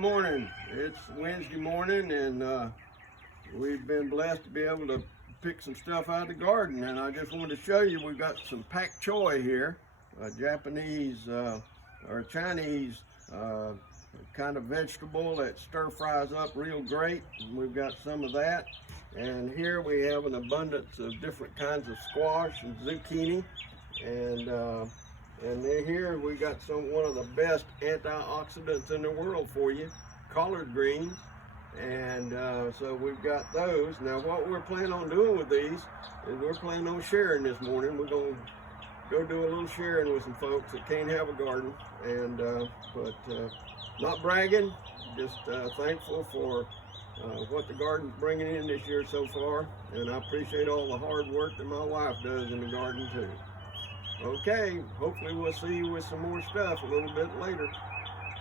Morning. It's Wednesday morning, and we've been blessed to be able to pick some stuff out of the garden. And I just wanted to show you, we've got some pak choi here, a Japanese or Chinese kind of vegetable that stir fries up real great. And we've got some of that. And here we have an abundance of different kinds of squash and zucchini. And then here we got one of the best antioxidants in the world for you, collard greens. And so we've got those. Now what we're planning on doing with these is we're planning on sharing this morning. We're going to go do a little sharing with some folks that can't have a garden. And but not bragging, just thankful for what the garden's bringing in this year so far. And I appreciate all the hard work that my wife does in the garden too. Okay, hopefully we'll see you with some more stuff a little bit later.